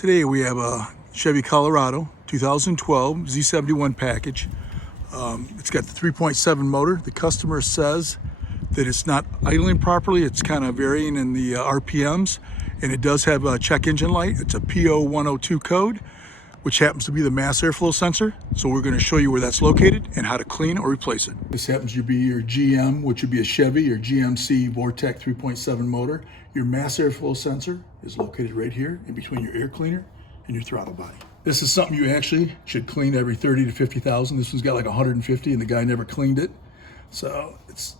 Today we have a Chevy Colorado 2012 Z71 package. It's got the 3.7 motor. The customer says that it's not idling properly. It's kind of varying in the RPMs, and it does have a check engine light. It's a P0102 code, which happens to be the mass airflow sensor. So we're going to show you where that's located and how to clean or replace it. This happens to be your GM, which would be a Chevy or GMC Vortec 3.7 motor. Your mass airflow sensor is located right here in between your air cleaner and your throttle body. This is something you actually should clean every 30 to 50,000. This one's got like 150 and the guy never cleaned it. So it's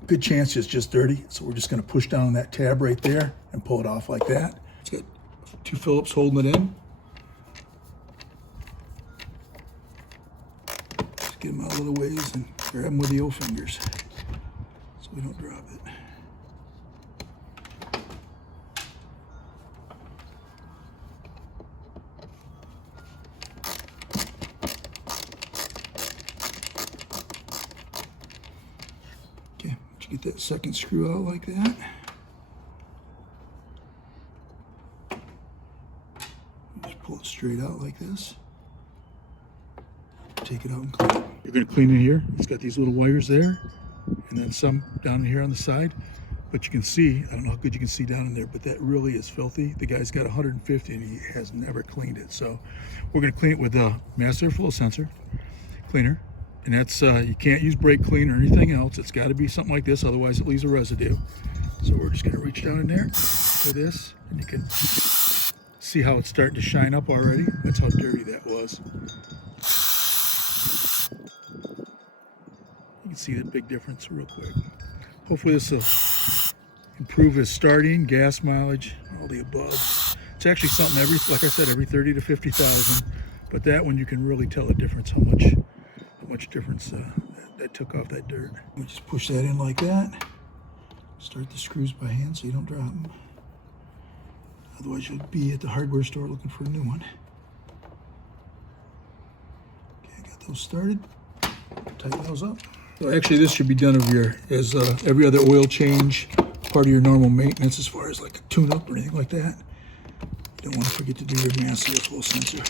a good chance it's just dirty. So we're just going to push down on that tab right there and pull it off like that. It's got two Phillips holding it in. Just get them out a little ways and grab them with the old fingers so we don't drop it. Okay, get that second screw out like that. Just pull it straight out like this. Take it out and clean it. You're going to clean it here. It's got these little wires there, and then some down here on the side. But you can see, I don't know how good you can see down in there, but that really is filthy. The guy's got 150 and he has never cleaned it. So we're going to clean it with a mass airflow sensor cleaner. And that's, you can't use brake clean or anything else. It's got to be something like this, otherwise it leaves a residue. So we're just going to reach down in there with this, and you can see how it's starting to shine up already. That's how dirty that was. You can see the big difference real quick. Hopefully this will improve his starting, gas mileage, all the above. It's actually something like I said, every 30 to 50,000. But that one you can really tell the difference, how much difference that took off that dirt. We just push that in like that. Start the screws by hand so you don't drop them. Otherwise you'll be at the hardware store looking for a new one. Okay, I got those started. Tighten those up. So actually this should be done as every other oil change, part of your normal maintenance as far as like a tune-up or anything like that. You don't want to forget to do your mass airflow sensor.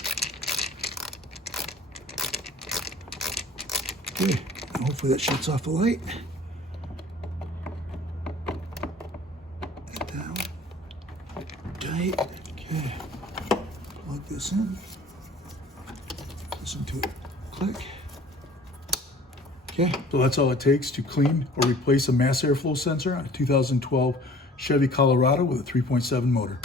Okay, and hopefully that shuts off the light. Get down, tight. Okay, plug this in. Listen to it click. Okay, so that's all it takes to clean or replace a mass airflow sensor on a 2012 Chevy Colorado with a 3.7 motor.